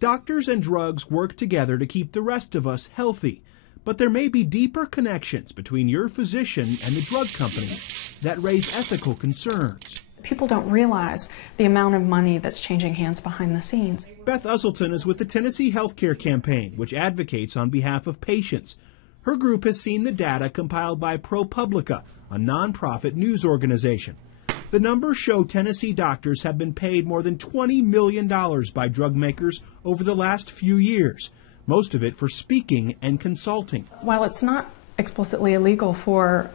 Doctors and drugs work together to keep the rest of us healthy, but there may be deeper connections between your physician and the drug companies that raise ethical concerns. People don't realize the amount of money that's changing hands behind the scenes. Beth Usselton is with the Tennessee Healthcare Campaign, which advocates on behalf of patients. Her group has seen the data compiled by ProPublica, a nonprofit news organization. The numbers show Tennessee doctors have been paid more than $20 million by drug makers over the last few years, most of it for speaking and consulting. While it's not explicitly illegal for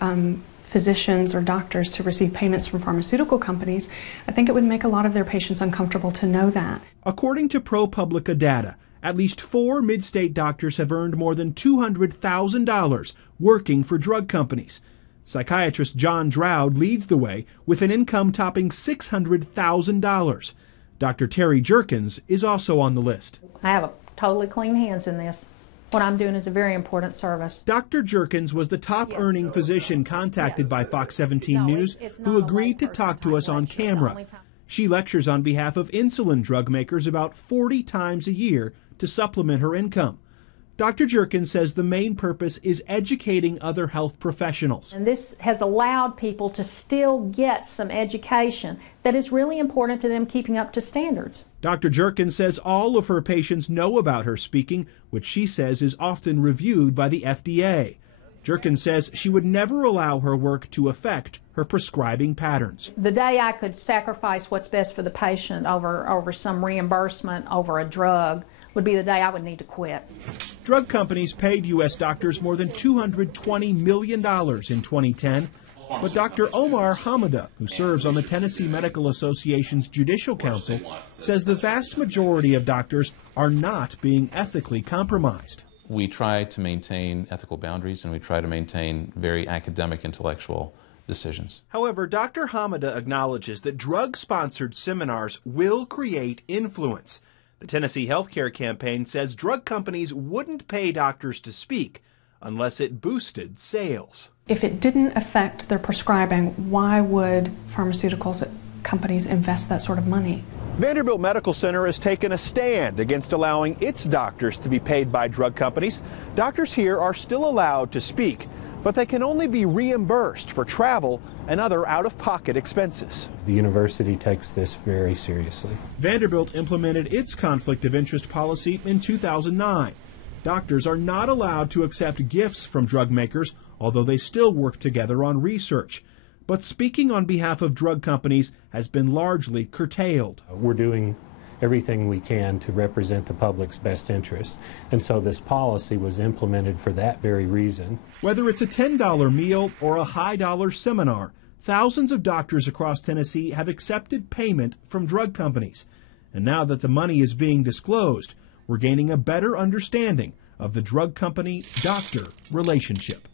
physicians or doctors to receive payments from pharmaceutical companies, I think it would make a lot of their patients uncomfortable to know that. According to ProPublica data, at least 4 Midstate doctors have earned more than $200,000 working for drug companies. Psychiatrist John Droude leads the way with an income topping $600,000. Dr. Terry Jerkins is also on the list. I have totally clean hands in this. What I'm doing is a very important service. Dr. Jerkins was the top-earning physician contacted by Fox 17 News who agreed to talk to us on camera. She lectures on behalf of insulin drug makers about 40 times a year to supplement her income. Dr. Jerkins says the main purpose is educating other health professionals. And this has allowed people to still get some education that is really important to them keeping up to standards. Dr. Jerkins says all of her patients know about her speaking, which she says is often reviewed by the FDA. Jerkins says she would never allow her work to affect her prescribing patterns. The day I could sacrifice what's best for the patient over some reimbursement over a drug would be the day I would need to quit. Drug companies paid U.S. doctors more than $220 million in 2010, but Dr. Omar Hamada, who serves on the Tennessee Medical Association's Judicial Council, says the vast majority of doctors are not being ethically compromised. We try to maintain ethical boundaries, and we try to maintain very academic, intellectual decisions. However, Dr. Hamada acknowledges that drug-sponsored seminars will create influence. The Tennessee Healthcare Campaign says drug companies wouldn't pay doctors to speak unless it boosted sales. If it didn't affect their prescribing, why would pharmaceuticals companies invest that sort of money? Vanderbilt Medical Center has taken a stand against allowing its doctors to be paid by drug companies. Doctors here are still allowed to speak, but they can only be reimbursed for travel and other out-of-pocket expenses. The university takes this very seriously. Vanderbilt implemented its conflict of interest policy in 2009. Doctors are not allowed to accept gifts from drug makers, although they still work together on research. But speaking on behalf of drug companies has been largely curtailed. We're doing everything we can to represent the public's best interest, and so this policy was implemented for that very reason. Whether it's a $10 meal or a high-dollar seminar, thousands of doctors across Tennessee have accepted payment from drug companies. And now that the money is being disclosed, we're gaining a better understanding of the drug company-doctor relationship.